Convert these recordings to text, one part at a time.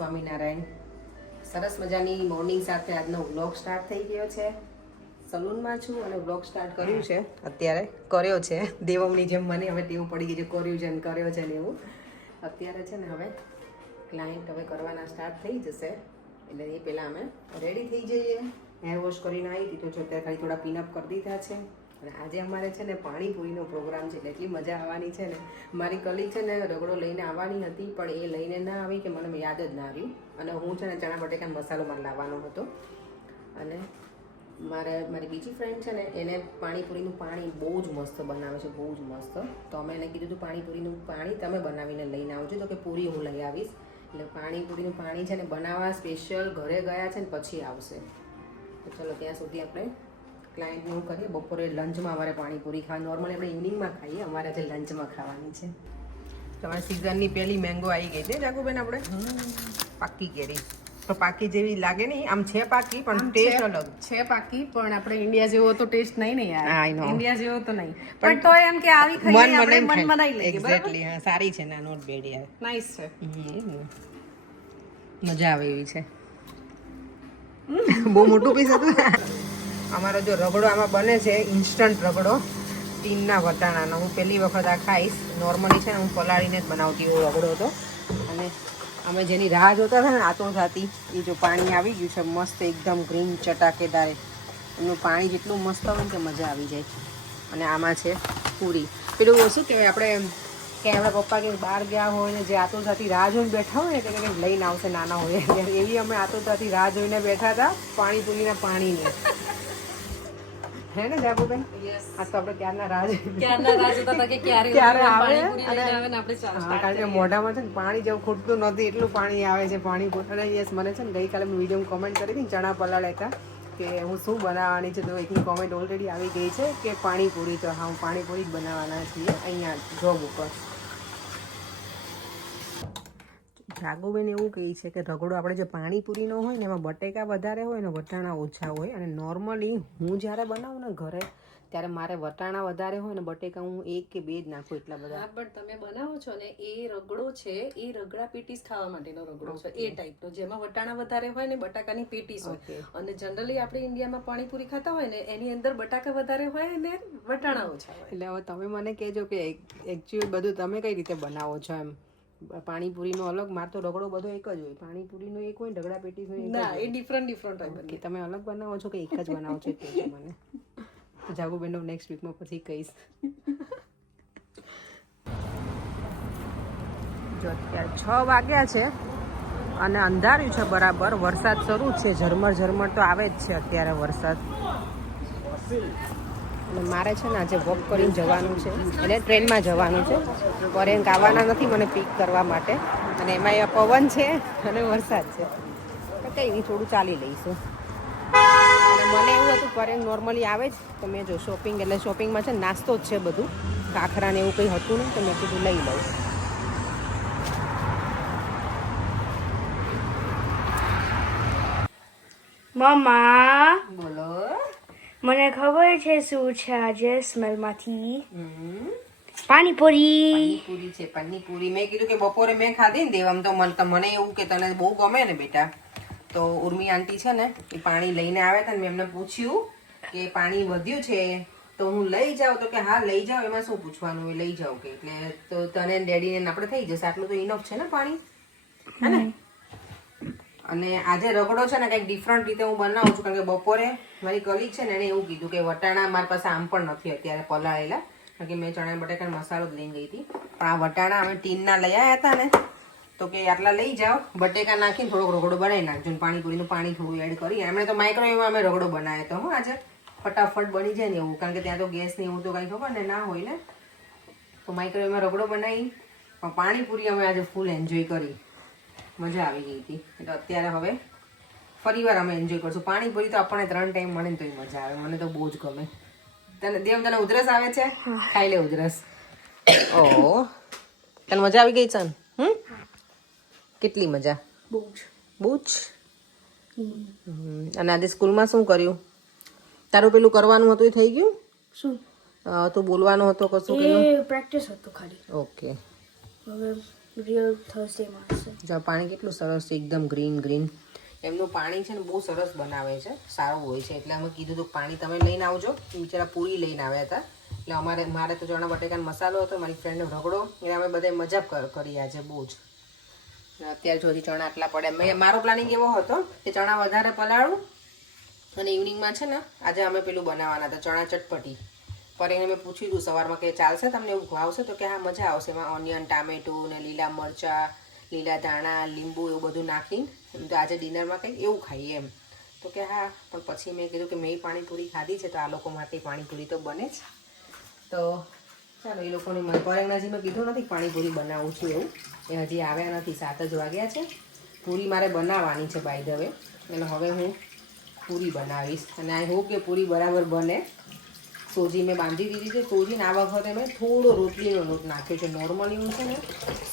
સ્વામિનારાયણ. સરસ મજાની મોર્નિંગ સાથે આજનો વ્લોગ સ્ટાર્ટ થઈ ગયો છે. સલૂનમાં છું અને વ્લોગ સ્ટાર્ટ કર્યું છે. અત્યારે કર્યો છે દેવમની જેમ મને હવે ટેવ પડી ગઈ છે કર્યું છે ને કર્યો છે ને એવું. અત્યારે છે ને હવે ક્લાયન્ટ હવે કરવાના સ્ટાર્ટ થઈ જશે એટલે એ પહેલાં અમે રેડી થઈ જઈએ. હેર વોશ કરીને આવી હતી તો જો અત્યારે ખાલી થોડા પીનઅપ કરી દીધા છે. અને આજે અમારે છે ને પાણીપુરીનો પ્રોગ્રામ છે એટલે એટલી મજા આવવાની છે ને. મારી કલીગ છે ને રગડો લઈને આવવાની હતી પણ એ લઈને ના આવી કે મને યાદ જ ના આવ્યું. અને હું છે ને ચણા બટેકાનો મસાલો મારે લાવવાનો હતો. અને મારી બીજી ફ્રેન્ડ છે ને એને પાણીપુરીનું પાણી બહુ જ મસ્ત બનાવે છે, બહુ જ મસ્ત. તો અમે એને કીધું હતું પાણીપુરીનું પાણી તમે બનાવીને લઈને આવજો. તો કે પૂરી હું લઈ આવીશ. એટલે પાણીપુરીનું પાણી છે ને બનાવવા સ્પેશિયલ ઘરે ગયા છે ને પછી આવશે. તો ચલો ત્યાં સુધી આપણે ક્લાયન્ટને એવું કરીએ. બપોરે લંચમાં અમારે પાણીપુરી ખાવા નોર્મલી આપણે ઇવનિંગમાં ખાઈએ, અમારે આજે લંચમાં ખાવાની છે. તમારી સિઝનની પહેલી મેંગો આવી ગઈ છે જાગુબેન. આપણે પાકી કેરી તો પાકી જેવી લાગે નહીં, આમ છે પાકી પણ ટેસ્ટ અલગ છે. પાકી પણ આપણે ઇન્ડિયા જેવો તો ટેસ્ટ નહીં ને યાર. ઇન્ડિયા જેવો તો નહીં પણ તો એમ કે આવી ખાઈએ આપણે મન બનાવી લઈએ. એક્ઝેક્ટલી. હા સારી છે ના, નોટ બેડ યાર, નાઈસ છે. મજા આવે એવી છે. બહુ મોટું પીસ હતું. અમારો જો રગડો આમાં બને છે ઇન્સ્ટન્ટ રગડો ટીનના વટાણાનો. હું પહેલી વખત આ ખાઈશ. નોર્મલી છે ને હું પલાળીને જ બનાવતી એવો રગડો હતો. અને અમે જેની રાહ જોતા હતા ને આતો થતી એ જો પાણી આવી ગયું છે મસ્ત એકદમ ગ્રીન ચટાકેદાર. એનું પાણી જેટલું મસ્ત હોય ને કે મજા આવી જાય. અને આમાં છે પૂરી. પેલું શું કહેવાય આપણે કે આપણા પપ્પા કે બહાર ગયા હોય ને જે આતુરતાથી રાહ જોઈને બેઠા હોય ને કે કંઈક લઈને આવશે નાના હોય એવી અમે આતુરતાથી રાહ જોઈને બેઠા હતા પાણીપુરીના પાણીને. હે ને જાગુબેન? આ તો આપણે ક્યારના રાહ જોતા હતા કે ક્યારે આવે. કારણ કે મોઢામાં છે ને પાણી જેવું ખૂટતું નથી એટલું પાણી આવે છે પાણીપુરી. અને યસ મને છે ને ગઈકાલે મેં વિડીયોમાં કોમેન્ટ કરી હતી ચણા પલાળ્યા હતા કે હું શું બનાવવાની છે. તો એકની કોમેન્ટ ઓલરેડી આવી ગઈ છે કે પાણીપુરી. તો હા, હું પાણીપુરી જ બનાવવાના છીએ અહીંયા જોબ ઉપર. જાગુબેન એવું કહે છે કે રગડો આપણે જે પાણીપુરીનો હોય ને એમાં બટેકા વધારે હોય ને વટાણા ઓછા હોય. અને નોર્મલી હું જ્યારે બનાવું ને ઘરે ત્યારે મારે વટાણા વધારે હોય ને બટેકા હું 1 કે 2 જ નાખું એટલા બધા. પણ તમે બનાવો છો ને એ રગડો છે એ રગડા પેટીસ ખાવા માટેનો રગડો છે એ ટાઈપનો, જેમાં વટાણા વધારે હોય ને બટાકાની પેટીસ હોય. અને જનરલી આપણે ઇન્ડિયામાં પાણીપુરી ખાતા હોય ને એની અંદર બટાકા વધારે હોય ને વટાણા ઓછા હોય. એટલે હવે તમે મને કહેજો કે એકચ્યુઅલી બધું તમે કઈ રીતે બનાવો છો એમ. પાણીપુરીનો અલગ, માર તો રગડો બધો એક જ હોય. પાણીપુરીનો એક હોય, ઢગડા પેટીસનો એક ના, એ ડિફરન્ટ હોય. કે તમે અલગ બનાવો છો કે એક જ બનાવો છો કે મને તો જાગુબેન નેક્સ્ટ વીકમાં પછી કહીશ. જો અત્યારે 6 વાગ્યા છે અને અંધાર્યું છે બરાબર. વરસાદ શરૂ છે, ઝરમર ઝરમર તો આવે જ છે અત્યારે વરસાદ. અને મારે છે ને આજે વોક કરીને જવાનું છે એટલે ટ્રેનમાં જવાનું છે. પરેંક આવવાના નથી મને પિક કરવા માટે. અને એમાં પવન છે અને વરસાદ છે તો કંઈ નહીં, થોડું ચાલી લઈશું. અને મને એવું હતું પરેંક નોર્મલી આવે જ તો મેં જો શોપિંગ એટલે શોપિંગમાં છે નાસ્તો જ છે બધું, ખાખરા ને એવું કંઈ હતું નહીં તો મેં કીધું લઈ લઉં. મમ્મા, બોલો. મને ખબર છે શું છે આજે સ્મેલમાંથી. પાણીપુરી. પાણીપુરી છે, પાણીપુરી. મેં કીધું કે બપોરે મેં ખાધી ને દેવમ તો મને એવું કે તને બહુ ગમે ને બેટા. તો ઉર્મી આંટી છે ને એ પાણી લઈને આવ્યા હતા ને મેં એમને પૂછ્યું કે પાણી વધ્યું છે તો હું લઈ જાઉં. તો કે હા લઈ જાઓ, એમાં શું પૂછવાનું, એ લઈ જાઉં કે. એટલે તો તને ડેડીને આપણે થઈ જશે, આટલું તો ઇનફ છે ને પાણી, હે ને. અને આજે રગડો છે ને કંઈક ડિફરન્ટ રીતે હું બનાવું છું. કારણ કે બપોરે મારી કલીગ છે ને એને એવું કીધું કે વટાણા મારી પાસે આમ પણ નથી અત્યારે પલાળેલા, કારણ કે મેં ચણા બટાકાનો મસાલો જ લઈને ગઈ હતી. પણ આ વટાણા અમે ટીનના લઈ આવ્યા હતા ને તો કે આટલા લઈ જાઓ, બટેકા નાખીને થોડોક રગડો બનાવી નાખજો. પાણીપુરીનું પાણી થોડું એડ કરી. એમણે તો માઇક્રોવેવમાં અમે રગડો બનાવ્યો હતો. હું આજે ફટાફટ બની જાય ને એવું, કારણ કે ત્યાં તો ગેસ ને એવું તો કંઈ ખબર ને ના હોય ને. તો માઇક્રોવેવમાં રગડો બનાવી પણ પાણીપુરી અમે આજે ફૂલ એન્જોય કરી, મજા આવી ગઈ હતી. એટલે અત્યારે હવે ફરી વાર અમે એન્જોય કરશું. પાણીપુરી તો આપણને 3 ટાઈમ મળે ને તોય મજા આવે. મને તો બહુ જ ગમે. તને ઉધરસ આવે છે? ખાઈ લે ઉધરસ. ઓહ, તને મજા આવી ગઈ છે ને? કેટલી મજા? બહુ જ. અને આજે સ્કૂલમાં શું કર્યું? તારું પેલું કરવાનું હતું એ થઈ ગયું? શું? તો બોલવાનું હતું કશું કે પ્રેક્ટિસ હતું ખાલી. ઓકે. હવે real Thursday master. જો આ પાણી કેટલું સરસ છે, એકદમ ગ્રીન ગ્રીન. એમનું પાણી છે ને બહુ સરસ બનાવે છે, સારું હોય છે. એટલે અમે કીધું હતું પાણી તમે લઈને આવજો. બિચારા પૂરી લઈને આવ્યા હતા. એટલે મારે તો ચણા બટેકાનો મસાલો હતો, મારી ફ્રેન્ડનો રગડો, એટલે અમે બધાએ મજા કરી આજે બહુ જ. અત્યારે જો હજી ચણા આટલા પડે. મારો પ્લાનિંગ એવો હતો કે ચણા વધારે પલાળું અને ઇવનિંગમાં છે ને આજે અમે પેલું બનાવવાના હતા ચણા ચટપટી. પર એને મેં પૂછ્યું હતું સવારમાં કે ચાલશે તમને, એવું ભાવશે? તો કે હા મજા આવશે. એમાં ઓનિયન, ટામેટું ને લીલા મરચાં, લીલા ધાણા, લીંબુ એવું બધું નાખીને એમ તો આજે ડિનરમાં કંઈક એવું ખાઈએ એમ. તો કે હા, પણ પછી મેં કીધું કે મેં પાણીપુરી ખાધી છે તો આ લોકો માટે પાણીપુરી તો બને જ. તો ચાલો એ લોકોની મને પરેણાજી મેં કીધું નથી પાણીપુરી બનાવું છું એવું, એ હજી આવ્યા નથી. 7 જ વાગ્યા છે. પૂરી મારે બનાવવાની છે બાય ધ વે, એટલે હવે હું પૂરી બનાવીશ અને આઈ હોપ કે પૂરી બરાબર બને. સોજી મેં બાંધી દીધી છે. સોજીને આ વખતે મેં થોડો રોટલીનો લોટ નાખ્યો છે. નોર્મલી હું છે ને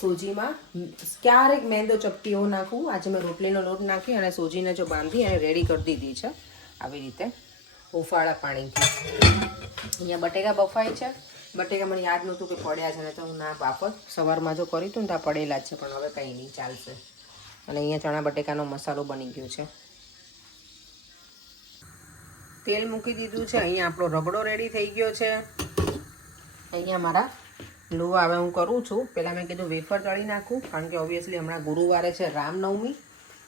સોજીમાં ક્યારેક મેંદો ચપટીઓ નાખું. આજે મેં રોટલીનો લોટ નાખી અને સોજીને જો બાંધી અને રેડી કરી દીધી છે આવી રીતે હુંફાળા પાણીથી. અહીંયા બટેકા બફાય છે. બટેકા મને યાદ નહોતું કે પડ્યા છે ને તો હું ના બાપત સવારમાં જો કર્યું હતું ને ત્યાં પડેલા જ છે, પણ હવે કંઈ નહીં, ચાલશે. અને અહીંયા ચણા બટેકાનો મસાલો બની ગયો છે. તેલ મૂકી દીધું છે. અહીંયા આપણો રગડો રેડી થઈ ગયો છે. અહીંયા મારા લુવા હવે હું કરું છું. પહેલાં મેં કીધું વેફર તળી નાખું, કારણ કે ઓબ્વિયસલી હમણાં ગુરુવારે છે રામનવમી,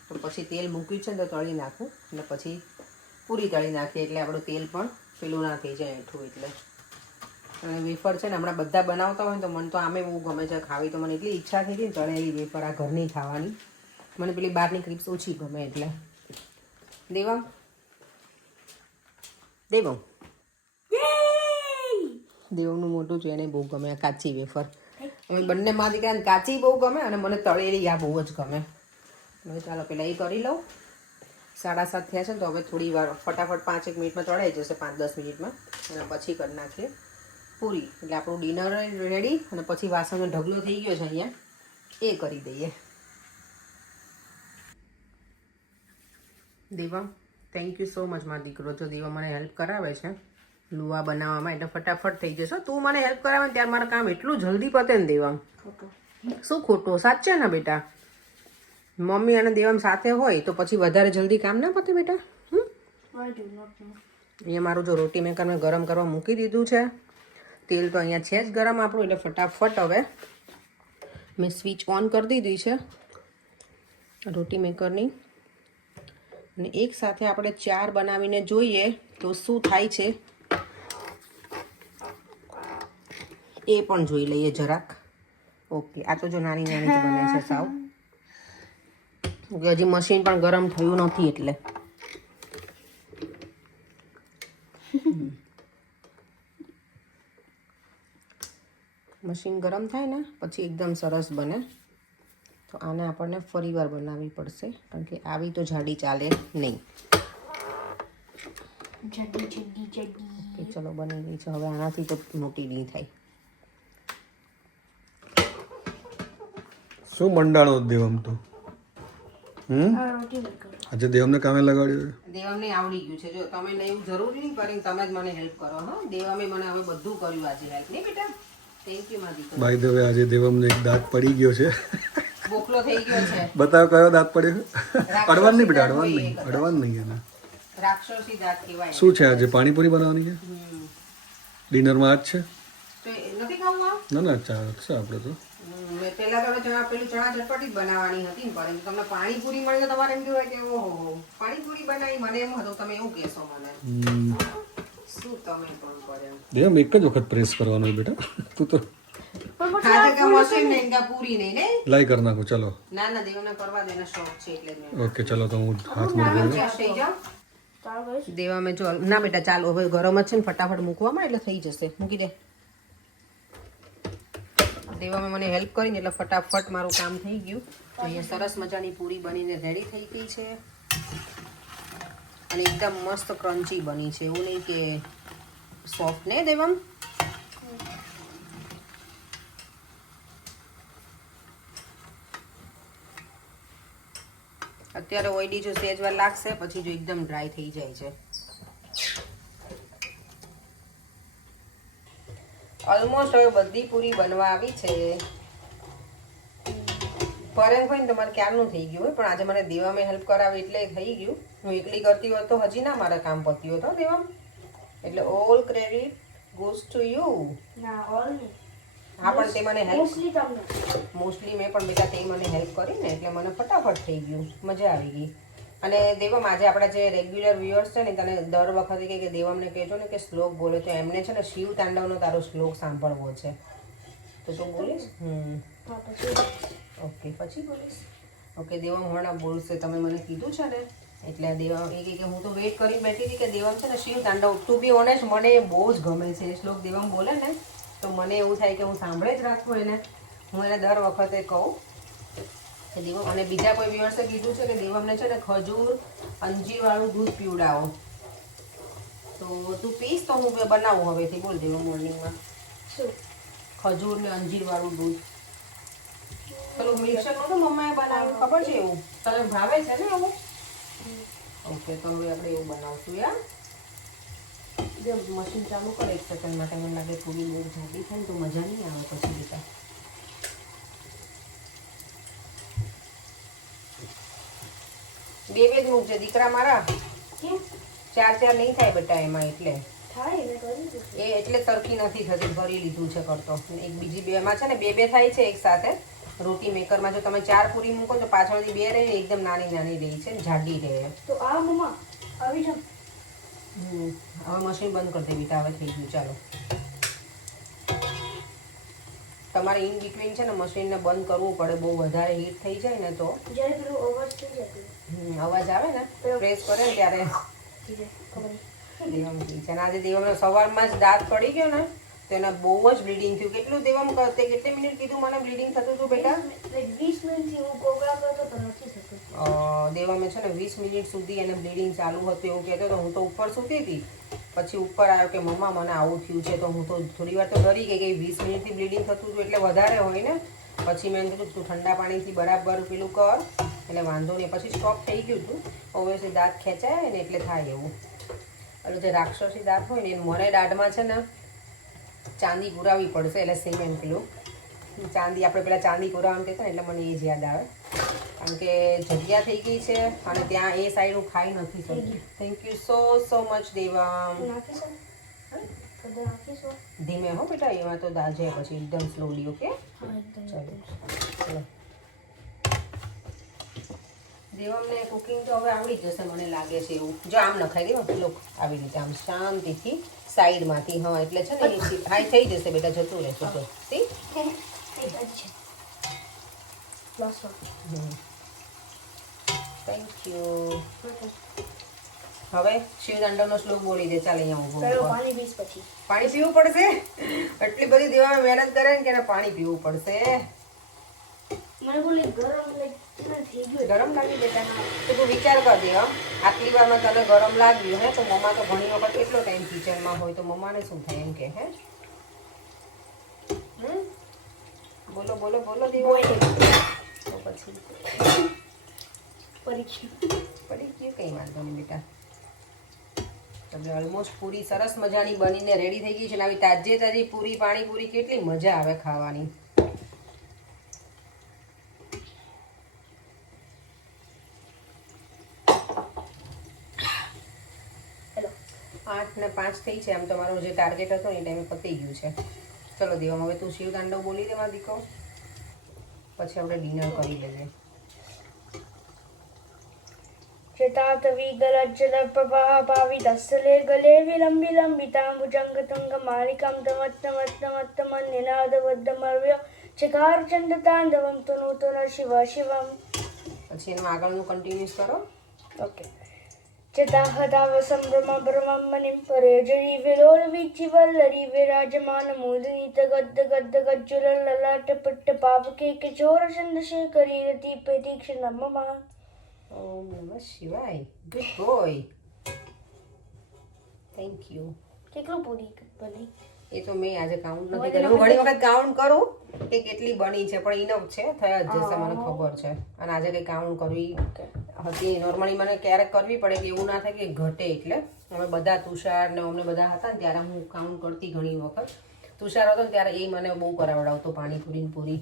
તો પછી તેલ મૂક્યું છે ને તો તળી નાખું અને પછી પૂરી તળી નાખીએ એટલે આપણું તેલ પણ પેલું ના થઈ જાય હેઠું. એટલે અને વેફર છે ને હમણાં બધા બનાવતા હોય ને તો મને તો આમે બહુ ગમે છે ખાવી. તો મને એટલી ઈચ્છા થઈ હતી ને તળેલી વેફર આ ઘરની ખાવાની. મને પેલી બહારની ક્રિપ્સ ઓછી ગમે. એટલે દેવા દેવનું મોટું છે એને બહુ ગમે આ કાચી વેફર. અમે બંનેમાંથી કાંઈ કાચી બહુ ગમે અને મને તળેલી આ બહુ જ ગમે. હવે ચાલો પહેલાં એ કરી લઉં. 7:30 થયા છે ને તો હવે થોડી વાર ફટાફટ 5-1 મિનિટમાં તળાઈ જશે, 5-10 મિનિટમાં. અને પછી કરી નાખીએ પૂરી. એટલે આપણું ડિનર રેડી અને પછી વાસણનો ઢગલો થઈ ગયો છે અહીંયા, એ કરી દઈએ. દેવા થેન્ક યુ સો મચ મારો દીકરો. જો દેવા મને હેલ્પ કરાવે છે લુવા બનાવવામાં એટલે ફટાફટ થઈ જશે. તું મને હેલ્પ કરાવે ને ત્યારે મારું કામ એટલું જલ્દી પતે ને દેવામ. શું ખોટું? સાચે ને બેટા? મમ્મી અને દેવામ સાથે હોય તો પછી વધારે જલ્દી કામ ના પતે બેટા. અહીંયા મારું જો રોટી મેકર મેં ગરમ કરવા મૂકી દીધું છે. તેલ તો અહીંયા છે જ ગરમ આપણું, એટલે ફટાફટ હવે મેં સ્વિચ ઓન કરી દીધી છે રોટી મેકરની. અને એક સાથે આપણે 4 બનાવીને જોઈએ તો શું થાય છે એ પણ જોઈ લઈએ જરાક. ઓકે, આ તો જો નાની નાની જ બને છે સાવ. હજી મશીન પણ ગરમ થયું નથી એટલે મશીન ગરમ થાય ને પછી એકદમ સરસ બને. તો આને આપણને ફરી વાર બનાવવી પડશે, કારણ કે આવી તો જાડી ચાલે નહીં. ઓકે ચલો બની ગઈ છે. હવે આનાથી તો મોટી નહીં થાય. શું મંડાણો દેવમ તો આજે દેવમને કામે લગાડ્યો. દેવમને આવડી ગયું છે. જો તમે એવું જરૂરી નહીં કરીને તમે જ મને હેલ્પ કરો. હા, દેવમે મને હવે બધું કર્યું આજે હેલ્પ. નહીં બેટા? થેન્ક યુ મારી. બાય ધ વે આજે દેવમને એક દાંત પડી ગયો છે. બોખલો થઈ ગયો છે. બતાવ કયો દાંત પડ્યો? અડવાન નહીં બેટા, અડવાન નહીં એના. રાક્ષસી દાંત કહેવાય. શું છે આજે પાણીપુરી બનાવવાની છે ડિનરમાં? આજ છે તો નથી ખાવું આ? ના ના ચા છે આપણે તો. મેં પહેલા તો ચણા ચટપટી જ બનાવવાની હતી ને, પરંતુ તમને પાણીપુરી મળી તો તમારે એમ કહેવાય કે ઓહો પાણીપુરી બનાવી. મને એમ હતું તમે એવું કહેશો મને. શું તમે પણ કરે દેવમ એક જ વખત પ્રેસ કરવાનો હોય બેટા. તું તો આજે કે મશીન નહીં કે પૂરી નહીં ને લાઈ કરી નાખો. ચલો ના ના દેવને કરવા દેના શોખ છે એટલે જ મેં. ઓકે ચલો તો હું હાથ મૂકી દઉં. થઈ જાઓ દેવા મેં જો ના બેટા ચાલો હવે ગરમ જ છે ને ફટાફટ મૂકવામાં એટલે થઈ જશે. મૂકી દે. દેવામાં મને હેલ્પ કરીને એટલે ફટાફટ મારું કામ થઈ ગયું. અહીંયા સરસ મજાની પૂરી બનીને રેડી થઈ ગઈ છે અને એકદમ મસ્ત ક્રન્ચી બની છે. એવું નહીં કે સોફ્ટ ને દેવામ. અત્યારે ઓઈલી જો સેજ વાર લાગશે પછી જો એકદમ ડ્રાય થઈ જાય છે. ઓલમોસ્ટ હવે બધી પૂરી બનવા આવી છે. ફરે હોય ને તમારે ક્યારનું થઈ ગયું હોય, પણ આજે મને દેવામાં હેલ્પ કરાવી એટલે થઈ ગયું. હું એકલી કરતી હોત તો હજી ના મારા કામ પત્યું હતું દેવામાં. એટલે all credit goes to you. ના ઓલ નહીં, હા પણ તે મને હેલ્પ મોસ્ટલી તમને. મોસ્ટલી મેં પણ બેટા તે મને હેલ્પ કરી ને એટલે મને ફટાફટ થઈ ગયું, મજા આવી ગઈ. અને દેવમ આજે આપણા જે રેગ્યુલર વ્યુઅર્સ છે ને તને દર વખતે કહે કે દેવમને કહેજો ને કે શ્લોક બોલે, તો એમને છે ને શિવ તાંડવનો તારો શ્લોક સાંભળવો છે, તો તું બોલીશ? હા પછી ઓકે પછી બોલીશ. ઓકે દેવમ હમણાં બોલશે, તમે મને કીધું છે ને એટલે દેવમ એ કહે કે હું તો વેઇટ કરી બેઠી હતી કે દેવમ છે ને શિવ તાંડવ, ટુ બી ઓનેસ્ટ મને બહુ જ ગમે છે એ શ્લોક. દેવમ બોલે ને તો મને એવું થાય કે હું સાંભળે જ રાખું એને. હું એને દર વખતે કહું કે દેવમ, અને બીજા કોઈ વ્યુઅર્સે કીધું છે કે દેવમને છે ને ખજૂર અંજીરવાળું દૂધ પીવડાવો, તો તું પીશ તો હું બનાવું હવેથી. બોલ દેવમ મોર્નિંગમાં શું ખજૂર ને અંજીરવાળું દૂધ. પેલું મિલ્કશેક નહોતું મમ્માએ બનાવ્યું, ખબર છે એવું? તને ભાવે છે ને એવું? ઓકે તો હવે આપણે એવું બનાવશું યાર. જો મશીન ચાલુ કરે એક સેકન્ડ માટે, મને લાગે થોડી બહુ જાડી થાય ને તો મજા નહીં આવે પછી બેટા. બે જ મૂકજે દીકરા મારા, કેમ ચાર નહીં થાય બેટા એમાં. એટલે થાય મેં કરી દીધું. એ એટલે સરખી નથી થતી, ભરી લીધું છે કરતો. એક બીજી બેમાં છે ને બે થાય છે એક સાથે. રોટી મેકરમાં જો તમે 4 પૂરી મૂકો તો પાછળથી 2 રહે, એકદમ નાની નાની રહી છે, જાડી રહે. તો આ મમ્મા આવી જાઓ. હવે મશીન બંધ કરી દે બેટા, હવે થઈ ગયું. ચાલો તમારે ઇન બિટવીન છે ને મશીનને બંધ કરવું પડે, બહુ વધારે હીટ થઈ જાય ને તો. જ્યારે પેલું અવાજ થઈ જતું અવાજ આવે ને પ્રેસ કરે ને ત્યારે થઈ જાય, ખબર નહીં. દેવમ થઈ છે. અને આજે દેવમનો સવારમાં જ દાંત પડી ગયો ને તો એને બહુ જ બ્લીડિંગ થયું. કેટલું દેવમ કરતે કેટલી મિનિટ કીધું મને બ્લીડિંગ થતું હતું બેટા? 20 મિનિટથી હું કોગળા કરતો તો નથી થતું. દેવમે છે ને 20 મિનિટ સુધી એને બ્લીડિંગ ચાલુ હતું એવું કહેતો હતો. હું તો ઉપર સૂતી હતી, પછી ઉપર આવ્યો કે મમ્મા મને આવું થયું છે, તો હું તો થોડી વાર તો ડરી ગઈ કે 20 મિનિટથી બ્લીડિંગ થતું હતું એટલે વધારે હોય ને. પછી મેં કીધું તું ઠંડા પાણીથી બરાબર પેલું કર એટલે વાંધો નહીં. પછી સ્ટોપ થઈ ગયું હતું. ઓબ્વિયસલી દાંત ખેંચાય ને એટલે થાય એવું. એટલે જે રાક્ષસી દાંત હોય ને એ મને દાઢમાં છે ને ચાંદી પુરાવી પડશે, એટલે સિમેન્ટ પેલું ચાંદી આપણે પેલા ચાંદી પુરાવાનું કહેતા ને એટલે મને એ જ યાદ આવે. કારણ કે જગ્યા થઈ ગઈ છે અને ત્યાં એ સાઈડ હું ખાઈ નથી શકતી. Thank you so much Devam. નાખીશો કદર નાખીશો. ધીમે હો બેટા, એમાં તો દાજે પછી એકદમ સ્લોલી. ઓકે હા એકદમ ચલો. દેવમને કુકિંગ તો હવે આવડી જશે મને લાગે છે એવું. જો આમ નખાઈ દેવા લોક આવી રીતે આમ શાંતિથી સાઈડમાંથી. હા એટલે છે ને એ હાઈ થઈ જશે બેટા, જતું રહેશે. તો C last one. Thank you. હવે શિવતાંડવનો શ્લોક બોલી દે. ચાલ અહીંયા ઊભો પહેલો ઊભો. પાણી પીશ પછી પાણી પીવું પડશે? એટલી બધી દેવામાં મહેનત કરે ને કે એને પાણી પીવું પડશે. મને બોલી ગરમ થઈ ગયું. ગરમ લાગ્યું બેટા? તો તું વિચાર કર દે, આટલી વારમાં તને ગરમ લાગ્યું હે તો મમ્મા તો ઘણી વખત કેટલો ટાઈમ કિચનમાં હોય તો મમ્માને શું થાય એમ કે હે? બોલો બોલો બોલો દેવો. તો પછી પરીક્ષા પડી ગયું, કંઈ વાંધો નહીં બેટા. એટલે ઓલમોસ્ટ પૂરી સરસ મજાની બનીને રેડી થઈ ગઈ છે. ને આવી તાજે તાજી પૂરી પાણીપુરી કેટલી મજા આવે ખાવાની. હેલો 8:05 થઈ છે. આમ તમારો જે ટાર્ગેટ હતો એ ટાઈમે પતી ગયું છે. ચલો દેવમ હવે તું શિવ તાંડવ બોલી દે મારા દીકરો, પછી આપણે ડિનર કરી લઈએ. ચેતાતવી ગલજ્જલ પ્રવાહ ભાવિતસ્સલે ગલે વિલંબી લંબિતાંબુજંગ તુંગ માલિકમ તમત્તમત્તમન્યનાદવદ્દમર્વ્ય ચકાર ચંદ તાંડવમ તનુતન શિવ શિવમ. પછી એનું આગળનું કન્ટિન્યુઅસ કરો. ઓકે. ચેતાહદાવ સંભ્રમ બ્રહ્મમ મનિમ પરેજરી વિલોલ વિચિવલ્લરી વિરાજમાન મૂદનીત ગદ્દ ગદ્દ ગજ્જુલ લલાટ પટ્ટ પાવકે કિશોર ચંદ શેખરી રતિ પ્રતીક્ષણ મમ. ઓમ નમઃ શિવાય. Good boy. Thank you. કેટલું પૂરી બની? એ તો મેં આજે કાઉન્ટ નથી કર્યું. હું ઘણી વખત કાઉન્ટ કરું કે કેટલી બની છે, પણ ઇનફ છે, થયા જ જશે, મને ખબર છે. અને આજે કંઈ કાઉન્ટ કરવી હતી નોર્મલી મને ક્યારેક કરવી પડે કે એવું ના થાય કે ઘટે. એટલે અમે બધા તુષાર ને અમને બધા હતા ને ત્યારે હું કાઉન્ટ કરતી ઘણી વખત. તુષાર હતો ને ત્યારે એ મને બહુ કરાવડાવતો પાણીપુરી ને પૂરી.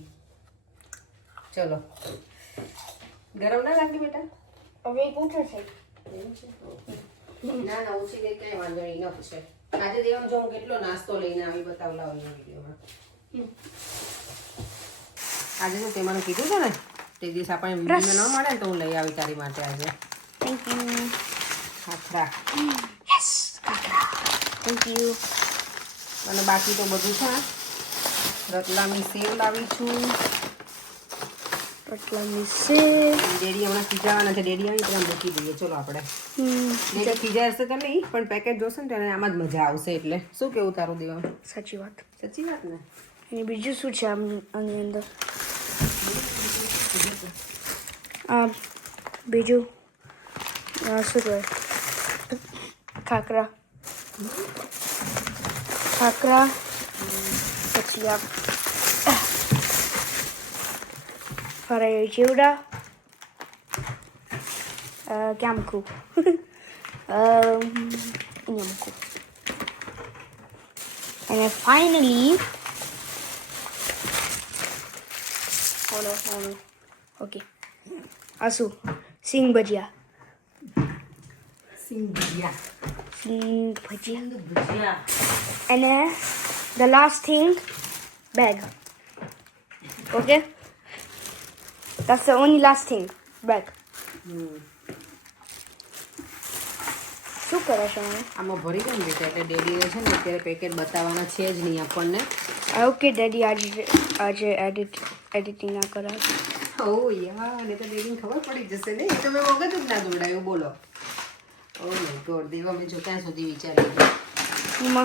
ચલો ગરમ ના લાગે બેટા? હવે એક ઊંચો છે. ના ના ઓછી કઈ કઈ વાંધો નહીં ન પૂછે. આજે દેવાનું જો હું કેટલો નાસ્તો લઈને આવી બતાવલા હોય વિડીયોમાં. આજે તો તે મને કીધું છે ને તે દિવસ આપણને વિડીયોમાં ન મળે ને તો હું લઈ આવી તારી માટે આજે. Thank you. ખાખરા યસ, કાકરા. Thank you. અને બાકી તો બધું છે રતલામી સેવ લાવી છું. રતલામી સેવ. ડેડી હમણાં ખીજાવાના છે. ડેડી આવી ત્યાં મૂકી દઈએ. ચલો આપણે ડેડી ખીજાશે તો નહીં પણ પેકેટ જોશે ને તેને આમાં જ મજા આવશે. એટલે શું કેવું તારું દેવા? સાચી વાત. સાચી વાત ને? અને બીજું શું છે આની અંદર? આ બીજું શું કહેવાય? ખાખરા. પછી આ ફરાઈ ચેવડા. ક્યાં મૂકું? અહીંયા મૂકું. અને ફાઇનલી ઓકે આ શું? સિંગ ભજીયા. સિંગ ભજીયા. અને the last thing, bag. Okay, that's the only last thing, bag. શું કરે છે મને? આમાં ભરી દે ને બેટા એટલે ડેડીએ છે ને અત્યારે પેકેટ બતાવવાના છે જ નહીં આપણને. ઓકે ડેડી આજે એડિટિંગ ના કરાવે. ઓ યાર અને તો ડેડીને ખબર પડી જશે ને. એ તો મેં વગર જ ના દોડાયું. બોલો. ઓ માય ગોડ દેવા મેં જો ક્યાં સુધી વિચારી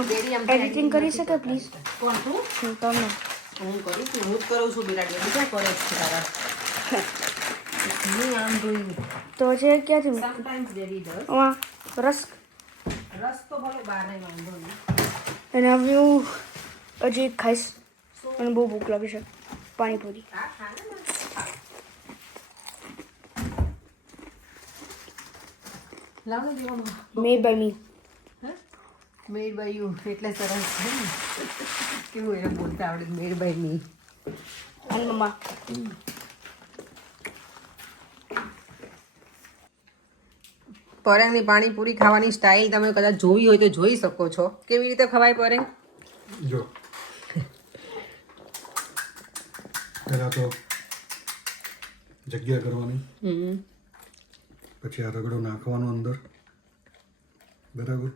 ડેડી આમ એડિટિંગ કરી શકે પ્લીઝ? કોણ તું? તમે. હું કરું છું. હું જ કરું છું બેટા. ડેડી ક્યાં કરે છે તારા? હું આમ જોઈ તો છે ક્યાંથી? Sometimes daddy does. રસ. રસ તો ભલે બહાર વાંધો નહીં. અને હવે હું હજી ખાઈશ. મને બહુ ભૂખ લાગે છે. પાણીપુરી. આ ખાને મને. લાવ ને દેવામાં. Made by me. Made by you એટલે સરસ છે ને. કેવું એને બોલતા આવડે મેડ બાય મી. અને મમ્મા. પરેંગની પાણીપુરી ખાવાની સ્ટાઇલ તમે કદાચ જોઈ હોય તો જોઈ શકો છો. કેવી રીતે ખવાય પરેંગ? જો પહેલા તો જગ્યા કરવાની, પછી આ રગડો નાખવાનો અંદર. બરાબર,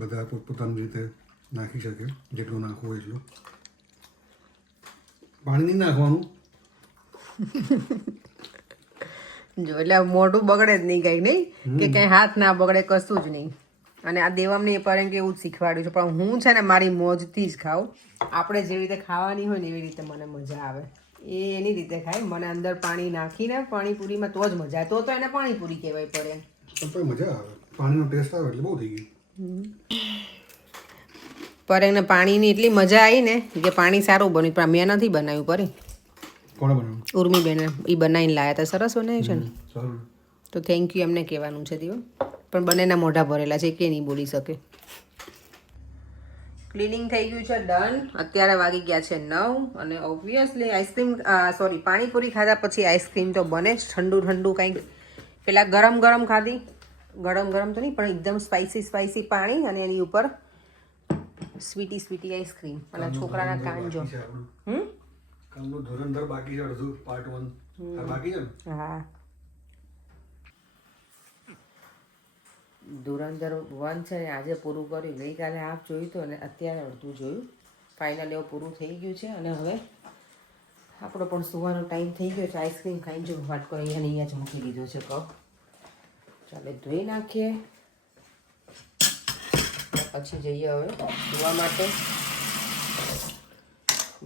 બધા પોતપોતાની રીતે નાખી શકે જેટલું નાખવું હોય એટલું. પાણી નહીં નાખવાનું. જો એટલે મોઢું બગડે જ નહીં કઈ નહીં કે કઈ હાથ ના બગડે કશું જ નહીં. અને આ દેવામને એ પરેંગ એવું જ શીખવાડ્યું છે. પણ હું છે ને મારી મોજથી જ ખાઉં. આપણે જેવી રીતે ખાવાની હોય ને એવી રીતે મને મજા આવે. એ એની રીતે ખાય. મને અંદર પાણી નાખીને પાણીપુરીમાં તો જ મજા આવે. તો એને પાણીપુરી કહેવાય પરેંગ. પણ મજા આવે, પાણીનો ટેસ્ટ આવે એટલે બહુ થઈ ગયું. પરેંગને પાણીની એટલી મજા આવી ને કે પાણી સારું બન્યું. પણ મેં નથી બનાવ્યું પરેંગ. કોણે બનાવ્યું? ઉર્મીબેન એ બનાવીને લાયા હતા. સરસ બનાવ્યું છે ને. સારું. તો થેન્ક યુ એમને કહેવાનું છે દીવો. પણ બંનેના મોઢા ભરેલા છે કે નહીં બોલી શકે. ક્લિનિંગ થઈ ગયું છે ડન. અત્યારે વાગી ગયા છે 9 અને ઓબ્વિયસલી આઈસ્ક્રીમ પાણીપુરી ખાધા પછી આઈસ્ક્રીમ તો બને જ. ઠંડુ ઠંડુ કંઈક પેલા ગરમ ગરમ ખાધી. ગરમ ગરમ તો નહીં પણ એકદમ સ્પાઇસી પાણી અને એની ઉપર સ્વીટી આઈસ્ક્રીમ અને છોકરાના કાન જો. કામનું ધોરણધર બાકી છે. અડધું પાર્ટ 1 બાકી છે ને. હા ધુરંધર 1 છે ને આજે પૂરું કર્યું. ગઈકાલે હાફ જોયું હતું અને અત્યારે અડધું જોયું. ફાઇનલ એવું પૂરું થઈ ગયું છે. અને હવે આપણો પણ સુવાનો ટાઈમ થઈ ગયો છે. આઈસ્ક્રીમ ખાઈને જો વાટકો અહીંયા જ મૂકી દીધો છે કપ. ચાલે ધોઈ નાખીએ પછી જઈએ હવે સુવા માટે.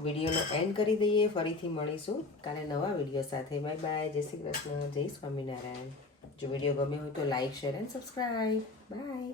વિડીયોનો એન્ડ કરી દઈએ. ફરીથી મળીશું કાલે નવા વિડીયો સાથે. Bye bye. જય શ્રી કૃષ્ણ. જય સ્વામિનારાયણ. જો વિડીયો ગમ્યો હોય તો like share and subscribe. By.